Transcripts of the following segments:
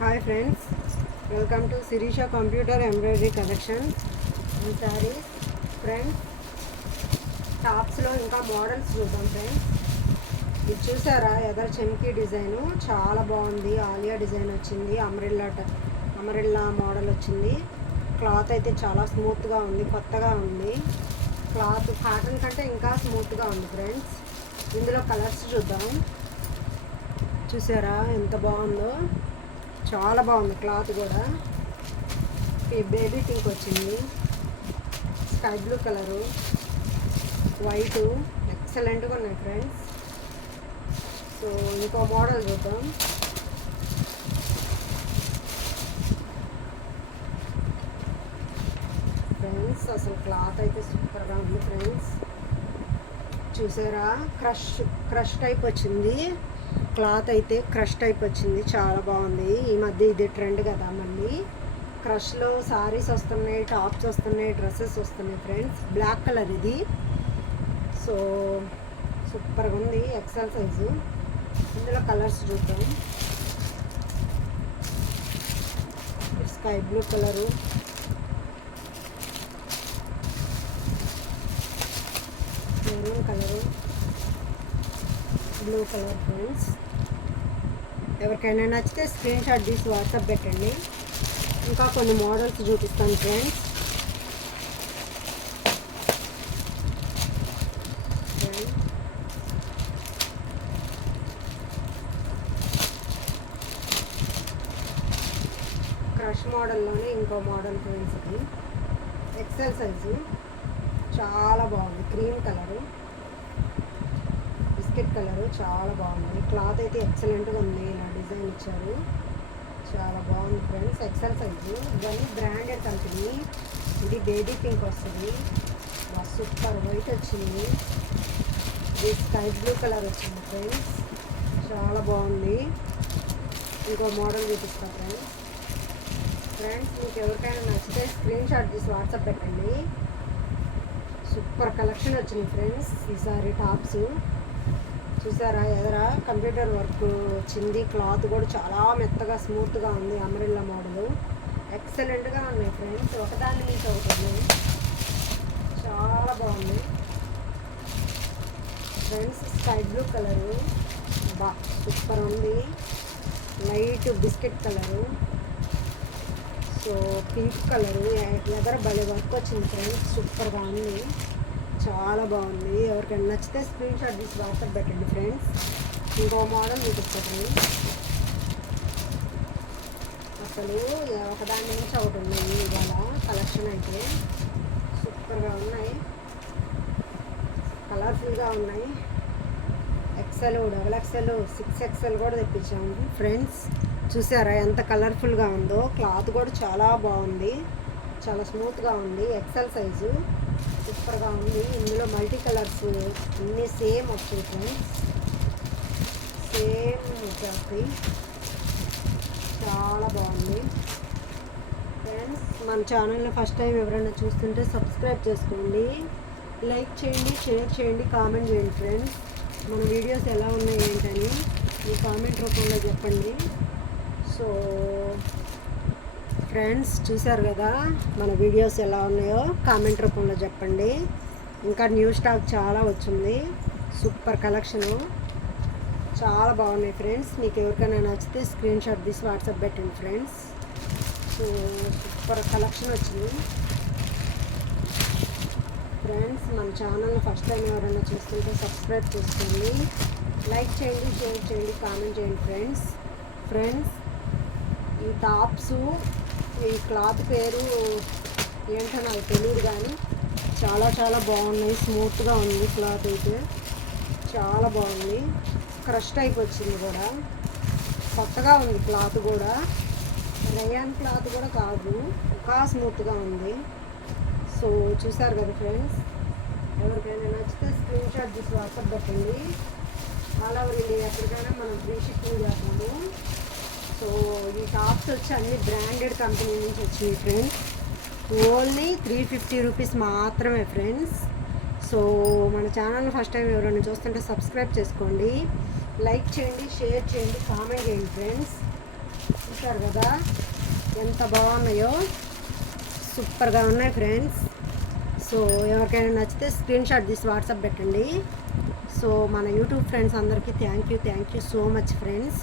Hi friends welcome to Shirisha computer embroidery collection ఈ saris friends టాప్స్లో ఇంకా మోడల్స్ చూద్దాం ఫ్రెండ్స్ ఇది చూసారా? ఎదర్ చెమ్కి డిజైను. చాలా బాగుంది. ఆలియా డిజైన్ వచ్చింది. అమరిల్లా అమరిల్లా మోడల్ వచ్చింది. క్లాత్ అయితే చాలా స్మూత్గా ఉంది. కొత్తగా ఉంది. క్లాత్ కాటన్ కంటే ఇంకా స్మూత్గా ఉంది ఫ్రెండ్స్ ఇందులో కలర్స్ చూద్దాం. చూసారా? ఎంత బాగుందో. చాలా బాగుంది క్లాత్ కూడా. ఈ బేబీ పింక్ వచ్చింది. Sky blue colour. వైటు ఎక్సలెంట్గా ఉన్నాయి ఫ్రెండ్స్ సో ఇంకో మోడల్ చూద్దాం. ఫ్రెండ్స్ అసలు క్లాత్ అయితే సూపర్గా ఉంది ఫ్రెండ్స్ చూసారా? క్రష్ క్రష్ టైప్ వచ్చింది. క్లాత్ అయితే క్రష్ టైప్ వచ్చింది చాలా బాగుంది. ఈ మధ్య ఇది ట్రెండ్ కదా మళ్ళీ. క్రష్లో సారీస్ వస్తున్నాయి టాప్స్ వస్తున్నాయి డ్రెస్సెస్ వస్తున్నాయి ఫ్రెండ్స్. బ్లాక్ కలర్ ఇది. సో సూపర్గా ఉంది ఎక్సెల్ సైజు. ఇందులో కలర్స్ చూద్దాం. Sky blue colour. Maroon colour. Blue colour friends ఎవరికైనా నచ్చితే స్క్రీన్ షాట్ తీసి వాట్సాప్ పెట్టండి. ఇంకా కొన్ని మోడల్స్ చూపిస్తాను ఫ్రెండ్స్. క్రష్ మోడల్లోనే ఇంకో మోడల్ ఫ్రెండ్స్ ఇది. XL size. చాలా బాగుంది. Cream colour. బిస్కెట్ కలరు చాలా బాగుంది. క్లాత్ అయితే ఎక్సలెంట్గా ఉంది. ఇలా డిజైన్ ఇచ్చారు. చాలా బాగుంది ఫ్రెండ్స్. XL size. ఇవన్నీ బ్రాండెడ్ కంపెనీ. ఇది బేబీ పింక్ వస్తుంది. సూపర్ వైట్ వచ్చింది. ఇది స్కై బ్లూ కలర్ వచ్చింది ఫ్రెండ్స్. చాలా బాగుంది. ఇంకో మోడల్ చూపిస్తాను ఫ్రెండ్స్. ఫ్రెండ్స్ మీకు ఎవరికైనా నచ్చితే స్క్రీన్ షాట్ తీసి వాట్సాప్ పెట్టండి. సూపర్ కలెక్షన్ వచ్చింది ఫ్రెండ్స్. ఈసారి టాప్స్. చూసారా? ఎదరా? కంప్యూటర్ వర్క్ వచ్చింది. క్లాత్ కూడా చాలా మెత్తగా స్మూత్గా ఉంది అమరిల్లా మోడల్. ఎక్సలెంట్గా ఉన్నాయి ఫ్రెండ్స్. ఒకదాని నుంచి ఒకటి చాలా బాగుంది. Friends sky blue colour. బా సూపర్ ఉంది. Light biscuit colour. So pink colour. ఎదర భలే వర్క్ వచ్చింది ఫ్రెండ్స్. సూపర్గా ఉంది. చాలా బాగుంది. ఎవరికైనా నచ్చితే స్క్రీన్ షాట్ తీసి వాట్సాప్ పెట్టండి ఫ్రెండ్స్ ఇంకో మోడల్ చూపిస్తుంది అసలు ఒకదాని నుంచి ఒకటి ఉన్నాయి ఇవాళ కలెక్షన్ అయితే. సూపర్గా ఉన్నాయి. కలర్ఫుల్గా ఉన్నాయి. XL double XL six XL కూడా తెప్పించాము ఫ్రెండ్స్ చూసారా ఎంత కలర్ఫుల్గా ఉందో? క్లాత్ కూడా చాలా బాగుంది. చాలా స్మూత్గా ఉంది. ఎక్సెల్ సైజు సూపర్గా ఉంది. ఇందులో మల్టీ కలర్స్ అన్నీ సేమ్ వచ్చాయి ఫ్రెండ్స్. సేమ్ వచ్చేస్తాయి చాలా బాగుంది. ఫ్రెండ్స్ మన ఛానల్ని ఫస్ట్ టైం ఎవరైనా చూస్తుంటే సబ్స్క్రైబ్ చేసుకోండి. లైక్ చేయండి షేర్ చేయండి కామెంట్ చేయండి ఫ్రెండ్స్. మన వీడియోస్ ఎలా ఉన్నాయి ఏంటని మీ కామెంట్ రూపంలో చెప్పండి. సో ఫ్రెండ్స్ చూశారు కదా మన వీడియోస్ ఎలా ఉన్నాయో? కామెంట్ రూపంలో చెప్పండి. ఇంకా న్యూ స్టాక్ చాలా వచ్చింది. Super collection. చాలా బాగున్నాయి ఫ్రెండ్స్. మీకు ఎవరికైనా నచ్చితే స్క్రీన్ షాట్ తీసి వాట్సాప్ పెట్టండి ఫ్రెండ్స్. సో సూపర్ కలెక్షన్ వచ్చింది. ఫ్రెండ్స్ మన ఛానల్ని ఫస్ట్ టైం ఎవరైనా చూస్తుంటే సబ్స్క్రైబ్ చేసుకోండి. లైక్ చేయండి షేర్ చేయండి కామెంట్ చేయండి ఫ్రెండ్స్. ఫ్రెండ్స్ ఈ టాప్స్ ఈ క్లాత్ పేరు ఏంటో నాకు తెలియదు కానీ చాలా చాలా బాగున్నాయి. స్మూత్గా ఉంది క్లాత్ అయితే. చాలా బాగుంది. క్రష్ టైప్ వచ్చింది కూడా. కొత్తగా ఉంది క్లాత్ కూడా. రయాన్ క్లాత్ కూడా కాదు. ఇంకా స్మూత్గా ఉంది. సో చూసారు కదా ఫ్రెండ్స్? ఎవరికైనా నచ్చితే స్క్రీన్ షాట్ తీసి వాట్సాప్ పెట్టండి. ఆల్ ఓవర్ ఇండియా ఎక్కడికైనా మనం ఫ్రీ షిప్పింగ్ చేస్తాము. సో ఈ టాప్స్ వచ్చి అన్ని బ్రాండెడ్ కంపెనీ నుంచి వచ్చినాయి friends. Only three fifty rupees మాత్రమే ఫ్రెండ్స్. సో మన ఛానల్ని ఫస్ట్ టైం ఎవరైనా చూస్తుంటే సబ్స్క్రైబ్ చేసుకోండి. లైక్ చేయండి షేర్ చేయండి కామెంట్ చేయండి ఫ్రెండ్స్. చూసారు కదా? ఎంత బాగున్నాయో. సూపర్గా ఉన్నాయి ఫ్రెండ్స్. సో ఎవరికైనా నచ్చితే స్క్రీన్ షాట్ తీసి వాట్సాప్ పెట్టండి. సో మన యూట్యూబ్ ఫ్రెండ్స్ అందరికీ thank you thank you so much friends.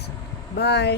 Bye.